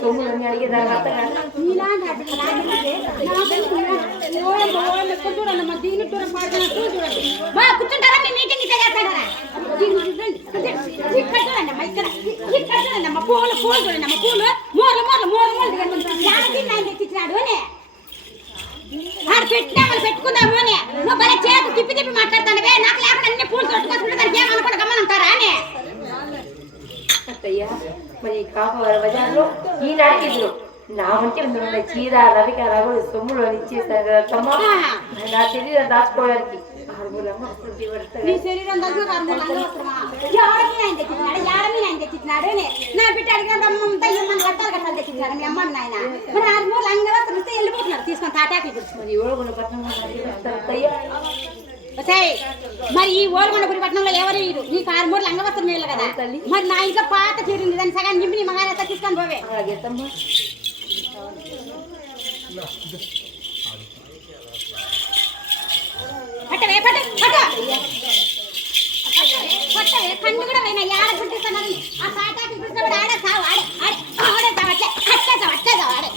సొమ్ములన్నీ అడిగేదాన్ని కూర్చుంటారా మీ మీటింగ్ ఇట్లా చేస్తాడారా పూలు పూలు చూడండి అమ్మ పూలు మూరలు మూరలు మూరలు మూరలు ఆయన తెచ్చినాడు అని ఆడు పెట్టినా వాళ్ళు పెట్టుకుందాము అని నువ్వు భలే చేతి తిప్పి తిప్పి మాట్లాడతానువే నాకు లేకుండా అన్ని పూలు తొట్టుకొచ్చుకుంటే దానికి ఏమనుకుంటా గమనంటారా అని అత్తయ్య మరి కాపవర బజార్లో ఈనాడికి నా వంటి చీర రవిక రగులు సొమ్ములు ఇచ్చేస్తారు కదా తమ్మ నా శరీరం దాచుకోవడానికి నీ శరీరం తెచ్చినాడు నా బిడ్డ అడిగిన కట్టాలు కట్టాలు తెచ్చినాడు మీ అమ్మ నాయన మరి 6 లంగా వస్తే వెళ్ళిపోతున్నారు తీసుకొని తాటాకి మరి ఓడగొండపట్నం మరి ఈ ఓలగొండపురి పట్టణంలో ఎవరు నీకు 6 లంగవస్త్రం నీళ్ళు కదా మరి నా ఇంట్లో పాత చీరింది దాన్ని సగాన్ని నింపి నీ మగానే తీసుకొని పోవే పట్టవే పట్ట పట్టవే కన్ను కూడా పోయినా ఏడ గుర్తిస్తున్నాను ఆ తాటాకి గుర్తినప్పుడు ఆడే సావు ఆడే ఆడే సావు అట్లే సావు ఆడే